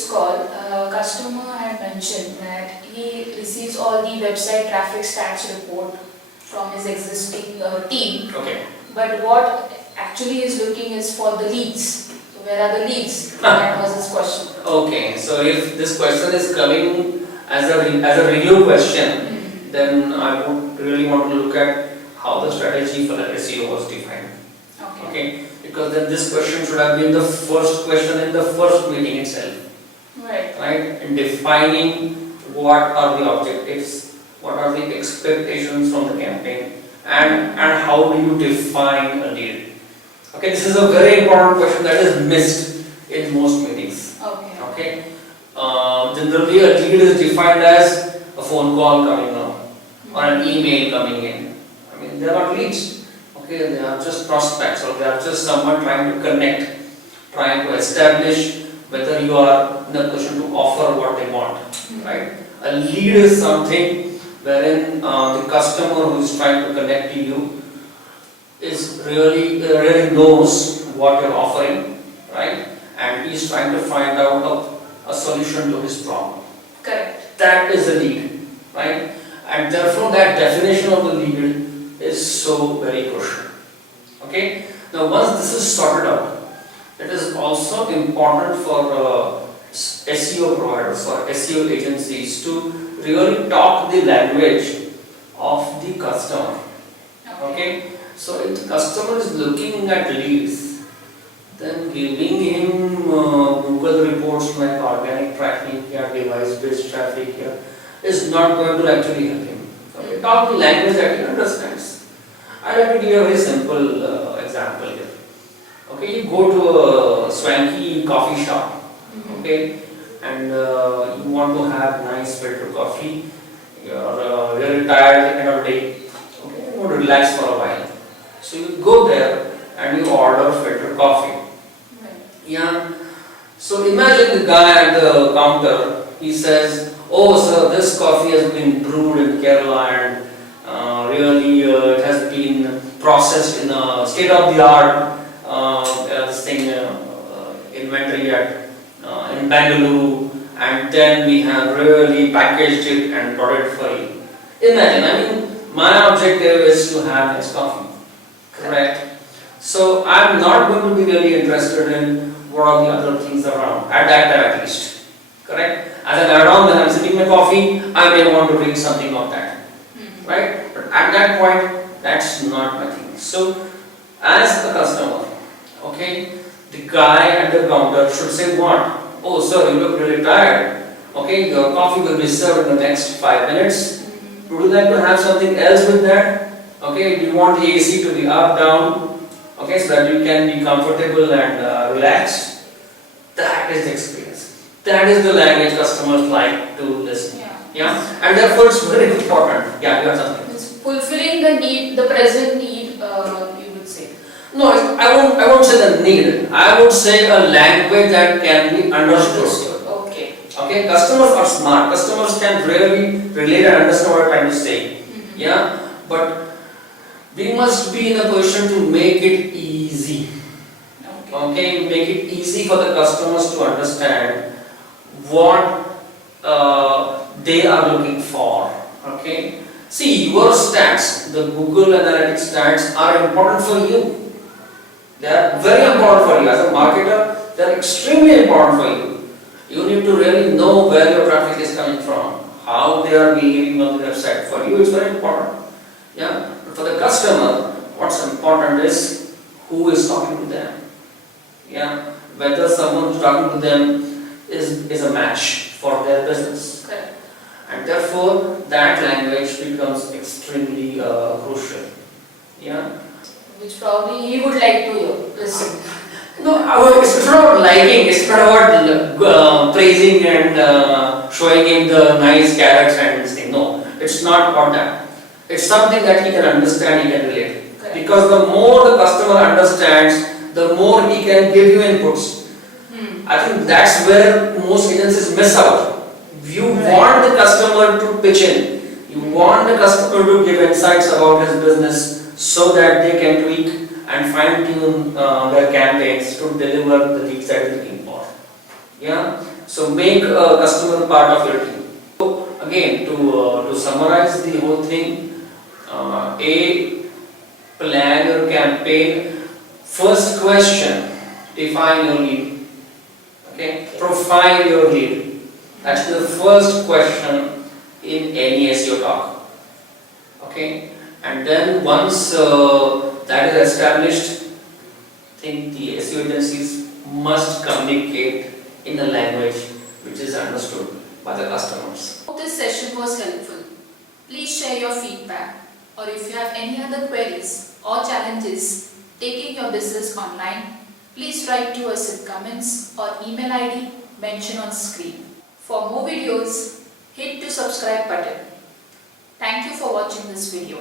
previous call, a customer had mentioned that he receives all the website traffic stats report from his existing team, Okay. but what actually is looking is for the leads. So where are the leads? That was his question. Okay, so if this question is coming as a review question, then I would really want to look at how the strategy for the SEO was defined. Okay. Okay, because then this question should have been the first question in the first meeting itself, Right. right? In defining what are the objectives, what are the expectations from the campaign, and how do you define a lead. Okay, this is a very important question that is missed in most meetings. Okay. Okay, generally a lead is defined as a phone call coming up or an email coming in. I mean, they are not leads. Okay, they are just prospects, or they are just someone trying to connect, trying to establish whether you are in a position to offer what they want, right? A lead is something wherein the customer who is trying to connect to you is really knows what you're offering, right? And he is trying to find out a solution to his problem. Correct. That is a lead, right? And therefore that definition of the lead is so very crucial. Okay? Now once this is sorted out, it is also important for SEO providers or SEO agencies to really talk the language of the customer. Okay? So if the customer is looking at leads, then giving him Google reports like organic traffic or device-based traffic is not going to actually help him. Okay? Talk the language that he understands. I'd like to give you a very simple example here. Okay, you go to a swanky coffee shop, okay, and you want to have nice filter coffee. You're really tired at the end of the day. Okay, you want to relax for a while. So you go there and you order filter coffee. Right. Yeah. So imagine the guy at the counter. He says, "Oh, sir, this coffee has been brewed in Kerala and really it has been processed in a state-of-the-art inventory in Bangalore, and then we have really packaged it and brought it for you." Imagine, I mean, my objective is to have nice coffee, correct? So I'm not going to be really interested in what are the other things around, at that time at least, correct? As an add-on, when I'm sipping my coffee, I may want to read something of that, right? But at that point, that's not my thing. So, as a customer, okay, the guy at the counter should say what? "Oh, sir, you look really tired. Okay, your coffee will be served in the next 5 minutes. Would you like to have something else with that? Okay, do you want the AC to be up, down? Okay, so that you can be comfortable and relaxed." That is the experience. That is the language customers like to listen. Yeah, and therefore it's very important. Yeah, you have something. It's fulfilling the need, the present need, you would say. No, I won't say the need. I would say a language that can be understood. Okay. Okay, customers are smart. Customers can really relate and understand what I'm trying to say. Yeah, but we must be in a position to make it easy. Okay, make it easy for the customers to understand what they are looking for. Okay, see, your stats, the Google Analytics stats, are important for you. They are very important for you as a marketer. They are extremely important for you. You need to really know where your traffic is coming from, how they are behaving on the website. For you, it's very important. Yeah, but for the customer, what's important is who is talking to them. Yeah, whether someone who's talking to them is a match for their business. Correct. And therefore, that language becomes extremely crucial. Yeah. Which probably he would like to listen. No, it's not about liking, it's not about praising and showing him the nice carrots and this thing. No, it's not about that. It's something that he can understand, he can relate. Correct. Because the more the customer understands, the more he can give you inputs. I think that's where most agencies miss out. You want the customer to pitch in. You want the customer to give insights about his business so that they can tweak and fine tune their campaigns to deliver the leads that they're looking for. Yeah. So make a customer part of your team. So again, to summarize the whole thing, plan your campaign. First question, define your lead. Okay, profile your lead. That's the first question in any SEO talk. Okay, and then once that is established, I think the SEO agencies must communicate in a language which is understood by the customers. Hope this session was helpful. Please share your feedback, or if you have any other queries or challenges taking your business online, please write to us in comments or email ID mentioned on screen. For more videos, hit the subscribe button. Thank you for watching this video.